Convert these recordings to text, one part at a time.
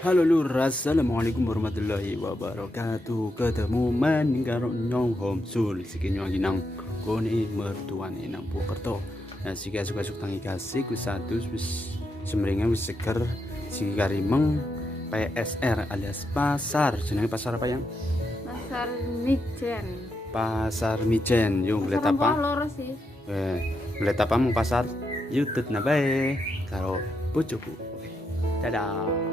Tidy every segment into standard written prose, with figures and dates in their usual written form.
Halo Lur, assalamualaikum warahmatullahi wabarakatuh. Ketemu maning karo nyong homsul siki nyong ginang kone mertuane nang Purwokerto. Nah siki asuk-asuk tangi kasih ku satu wis semringan wis seger siki karimeng PSR alias pasar. Jenenge pasar apa yang? Pasar Mijen. Pasar Mijen. Yo ngeliat Pasar apa? loro sih. Ngeliat apa mung pasar? YouTube na bae karo bojoku. Oke. Dadah.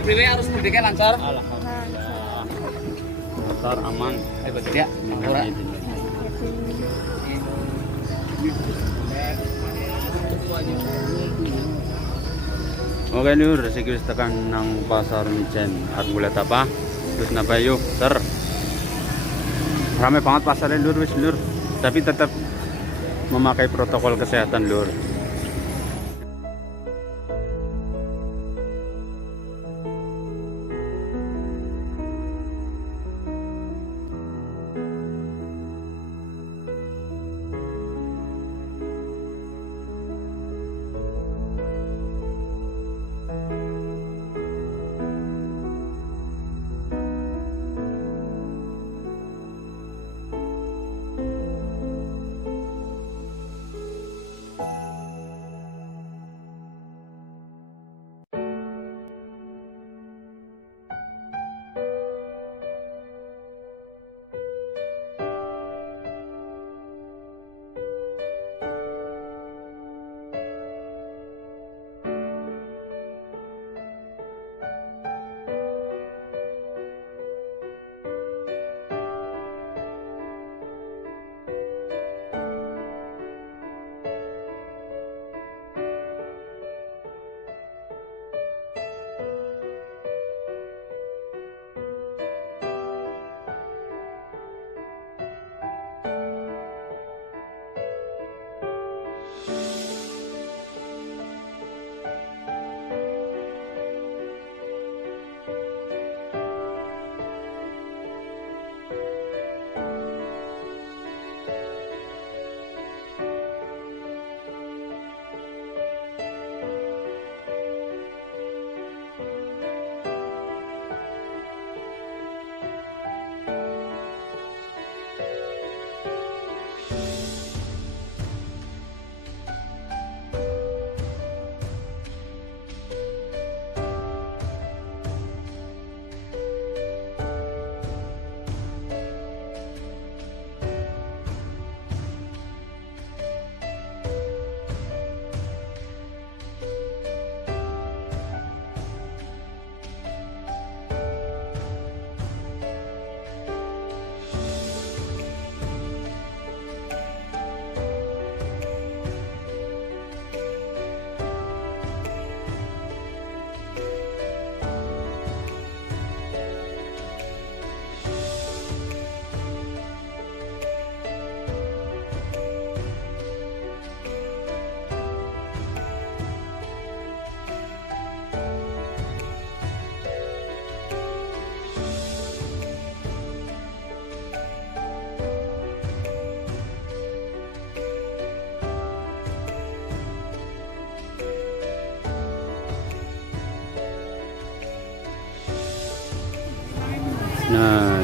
Priwe harus mudiknya lancar. Alhamdulillah. Motor aman. Ayo betul ya. Ora. Oke Lur, saya wis tekan nang pasar Mijen. Aku ngeliat apa? Terus napa yuk, ter. Ramai banget pasarnya Lur, wis Lur. Tapi tetap memakai protokol kesehatan Lur.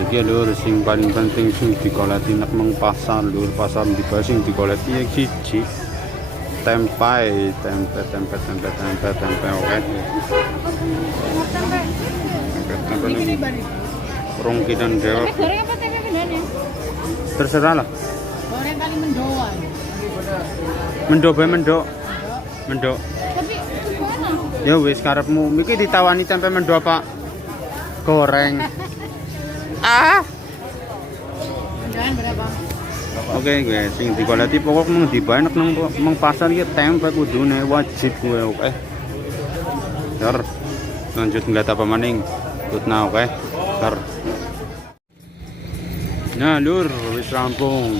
iki lur sing paling penting sing digoleki nek meng pasar lur, pasar di sing digoleki yang siji tempe oke. Tempe rong kidan jawab. Goreng apa tempe beneran? Terserah lah. Goreng kali mendoan. Mendok. Tapi gimana? Ya wis karepmu. Iki ditawani tempe mendok Pak. Goreng. Mendoan berapa? Oke guys, sing digoleki pokok mung dibanek nang pasar iki tempe kudune wajib gue oke. Dar. Lanjut nggak apa maning. Tutna oke. Dar. Nah lur, wis rampung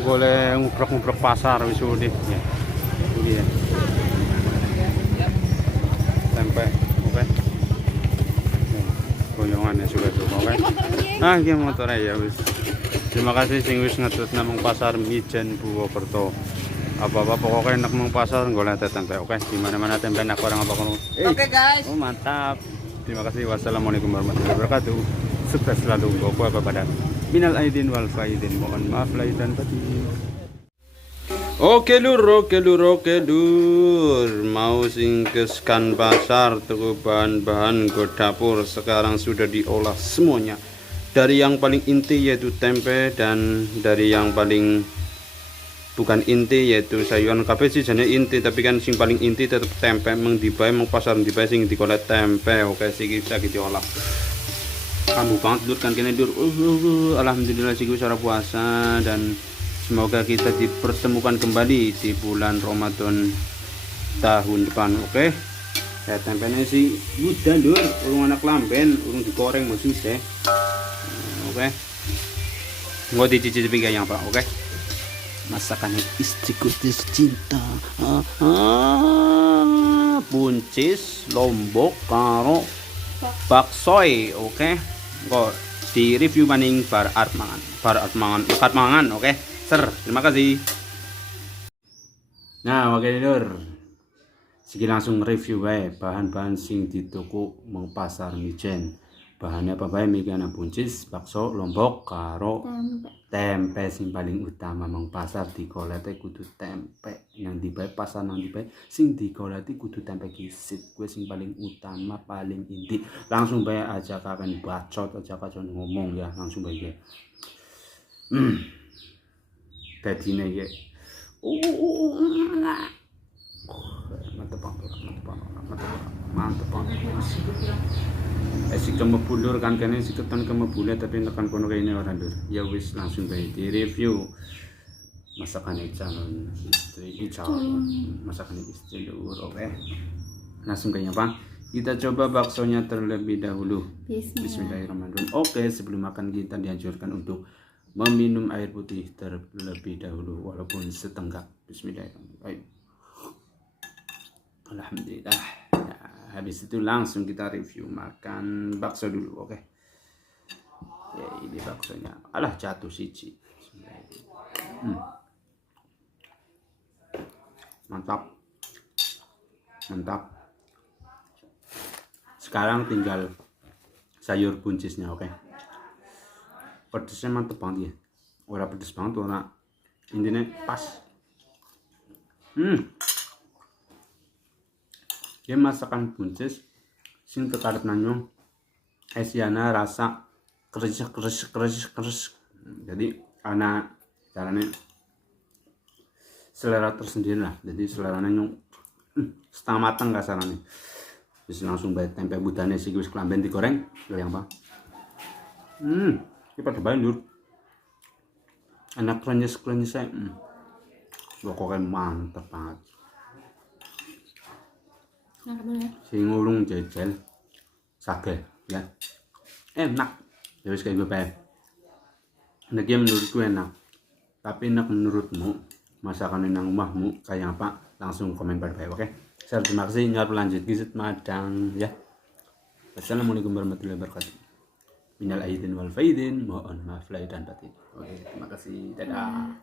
golek ngubrek-ngubrek pasar wis udah ya. Ini ya. Tempe, oke. Golongannya sudah tuh, oke. Nah, iki motor ya wis. Terima kasih sing wis ngetut nang pasar Mijen Purwokerto. Apa-apa pokoknya enak nang pasar golek tempe, oke. Di mana-mana tempe enak orang apa kono. Oke guys. Oh, mantap. Terima kasih. Wassalamualaikum warahmatullahi wabarakatuh. Sukses selalu Goko apa pada minal aidin wal faidin, mohon maaf lahir dan batin. Oke lur, mau singkeskan pasar tuku bahan-bahan go dapur sekarang sudah diolah semuanya, dari yang paling inti yaitu tempe dan dari yang paling bukan inti yaitu sayuran kabeh sih jane inti, tapi kan sing paling inti tetap tempe. Meng dibae meng pasar dibae sing digolek tempe. Oke sih bisa diolah. Kamu banget lur kan kene lur. Alhamdulillah sih gue cara puasa dan semoga kita dipertemukan kembali di bulan Ramadan tahun depan. Oke. Ya tempenya sih udah lur, urung anak lamben, urung digoreng maksudnya. Oke. Nggak dicicipi kayaknya Pak, oke. Masakannya istriku tercinta. Buncis, lombok, karo baksoy, oke. Kok di review maning bar art mangan, oke. Ser, terima kasih. Nah, oke lur. Siki langsung review wae bahan-bahan sing di toko Mang Pasar Mijen. Bahannya apa bae iki ana buncis, bakso, lombok, karo tempe sing paling utama Mang Pasar digoleti kudu tempe. Nang dibae pasar nang dibae sing digoleti kudu tempe kisit. Kuwi sing paling utama, paling inti. Langsung bae aja kapan bacot aja kapan ngomong ya, langsung bae ya. Dadine ya. Mantep banget. Si kemebulur kan kene si keton kemebule tapi nekan kono kene ora lur. Ya wis langsung bae di review masakan calon istri lur, oke. Langsung kayaknya Pak. Kita coba baksonya terlebih dahulu. Bismillahirrahmanirrahim. Oke, sebelum makan kita dianjurkan untuk meminum air putih terlebih dahulu walaupun setenggak. Bismillahirrahmanirrahim. Alhamdulillah. Nah, habis itu langsung kita review makan bakso dulu, oke. Ya, ini baksonya. Alah jatuh siji. Mantap. Sekarang tinggal sayur buncisnya, oke. Pedesnya mantep banget ya. Ora pedes banget, ora. Intinya pas. Ya masakan buncis sing kekarep nanyong esiana rasa keres. Jadi ana caranya selera tersendiri lah. Jadi selera nanyong setengah matang kasarannya. Terus langsung bae tempe budane sing wis kelamben digoreng, yang apa? Iki pada bae lur. Enak krenyes saya. Pokoknya mantep banget. Sing ngulung jejel sage ya. Enak. Ya wis kayak gue bae. Nek menurutku enak. Tapi enak menurutmu, masakan nang omahmu kayak apa? Langsung komen pada bae, oke? Saya terima kasih nyar lanjut gisit madang ya. Assalamualaikum warahmatullahi wabarakatuh. Minal aidin wal faidin, mohon maaf lahir dan batin. Oke, terima kasih. Dadah.